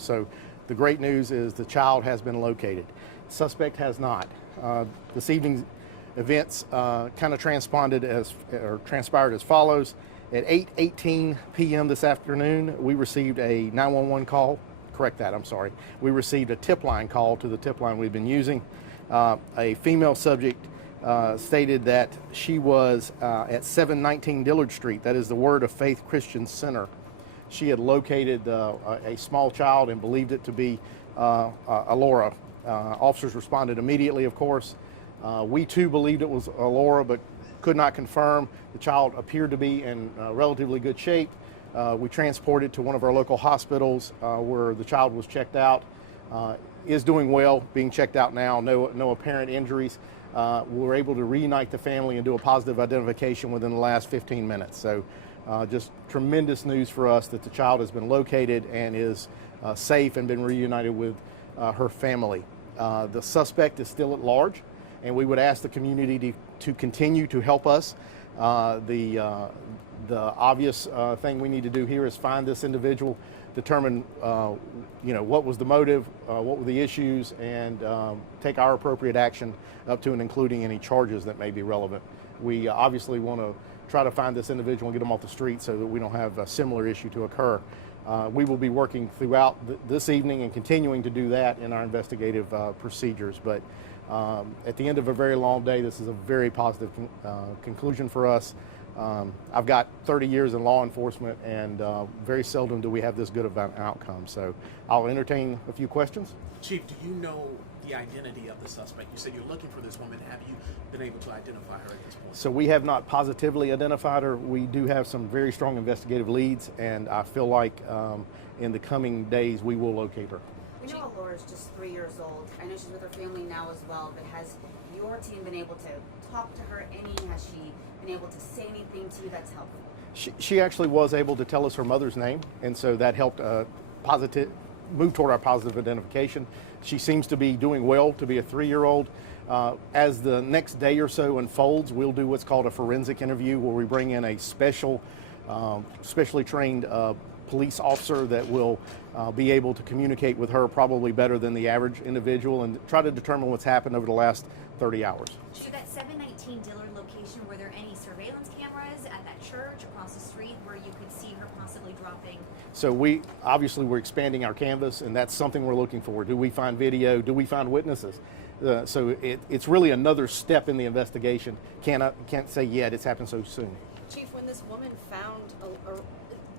house. So the great news is the child has been located. Suspect has not. This evening's events kind of transpired as follows. At 8:18 p.m. this afternoon, we received a 911 call. Correct that, I'm sorry. We received a tip line call to the tip line we've been using. A female subject stated that she was at 719 Dillard Street. That is the Word of Faith Christian Center. She had located a small child and believed it to be Ahlora. Officers responded immediately, of course. We too believed it was Ahlora, but could not confirm. The child appeared to be in relatively good shape. We transported to one of our local hospitals where the child was checked out. Is doing well, being checked out now, no apparent injuries. We were able to reunite the family and do a positive identification within the last 15 minutes. So just tremendous news for us that the child has been located and is safe and been reunited with her family. The suspect is still at large, and we would ask the community to continue to help us. The obvious thing we need to do here is find this individual, determine what was the motive, what were the issues, and take our appropriate action up to and including any charges that may be relevant. We obviously want to try to find this individual and get them off the street so that we don't have a similar issue to occur. We will be working throughout this evening and continuing to do that in our investigative procedures. But at the end of a very long day, this is a very positive conclusion for us. I've got 30 years in law enforcement, and very seldom do we have this good of an outcome. So I'll entertain a few questions. Chief, do you know the identity of the suspect? You said you're looking for this woman. Have you been able to identify her at this point? So we have not positively identified her. We do have some very strong investigative leads, and I feel like in the coming days we will locate her. We know Allora's just 3 years old. I know she's with her family now as well, but has your team been able to talk to her any? Has she been able to say anything to you that's helpful? She actually was able to tell us her mother's name, and so that helped move toward our positive identification. She seems to be doing well to be a 3-year-old. As the next day or so unfolds, we'll do what's called a forensic interview, where we bring in a specially trained police officer that will be able to communicate with her probably better than the average individual and try to determine what's happened over the last 30 hours. So that 719 Dillard location, were there any surveillance cameras at that church across the street where you could see her possibly dropping? So we're expanding our canvas, and that's something we're looking for. Do we find video? Do we find witnesses? So it's really another step in the investigation. Can't say yet. It's happened so soon. Chief, when this woman found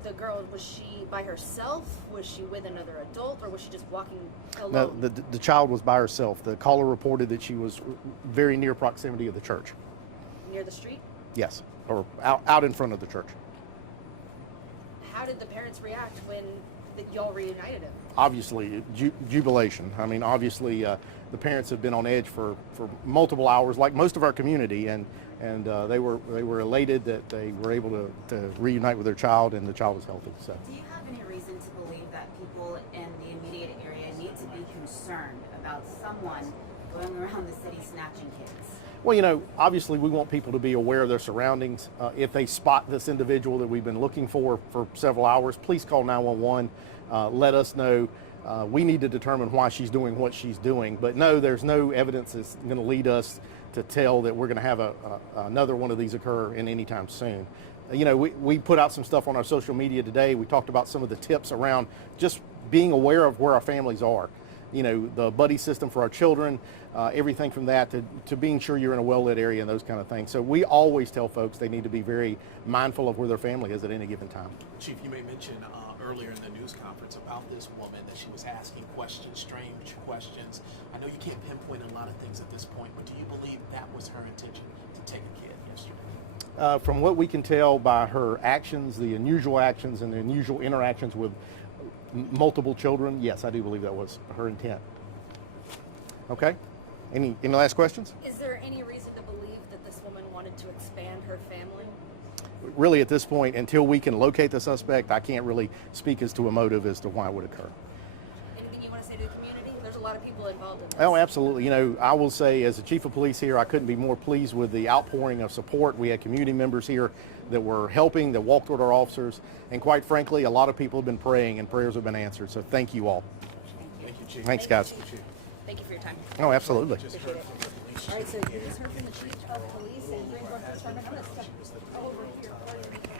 the girl, was she by herself? Was she with another adult, or was she just walking alone? No, the child was by herself. The caller reported that she was very near proximity of the church. Near the street? Yes, or out in front of the church. How did the parents react when y'all reunited him? Obviously, jubilation. I mean, obviously, the parents have been on edge for multiple hours, like most of our community, and they were elated that they were able to reunite with their child, and the child was healthy. So. Do you have any reason to believe that people in the immediate area need to be concerned about someone going around the city snatching kids? Well, obviously we want people to be aware of their surroundings. If they spot this individual that we've been looking for several hours, please call 911. Let us know. We need to determine why she's doing what she's doing. But no, there's no evidence that's going to lead us to tell that we're going to have another one of these occur in any time soon. We put out some stuff on our social media today. We talked about some of the tips around just being aware of where our families are. The buddy system for our children, everything from that to being sure you're in a well-lit area and those kind of things. So we always tell folks they need to be very mindful of where their family is at any given time. Chief, you may mention earlier in the news conference about this woman that she was asking questions, strange questions. I know you can't pinpoint a lot of things at this point, but do you believe that was her intention to take a kid yesterday? From what we can tell by her actions, the unusual actions and the unusual interactions with multiple children, yes, I do believe that was her intent. Okay. Any last questions? Is there any reason to believe that this woman wanted to expand her family? Really, at this point, until we can locate the suspect, I can't really speak as to a motive as to why it would occur. Anything you want to say to the community? There's a lot of people involved in this. Oh, absolutely. I will say, as the chief of police here, I couldn't be more pleased with the outpouring of support. We had community members here that were helping, that walked with our officers, and quite frankly, a lot of people have been praying, and prayers have been answered. So thank you all. Thank you, Chief. Thanks, guys. Thank you for your time. Oh, absolutely. Just heard from the police. All right, so you just heard from the chief of police in Greensboro. I'm going to step over here.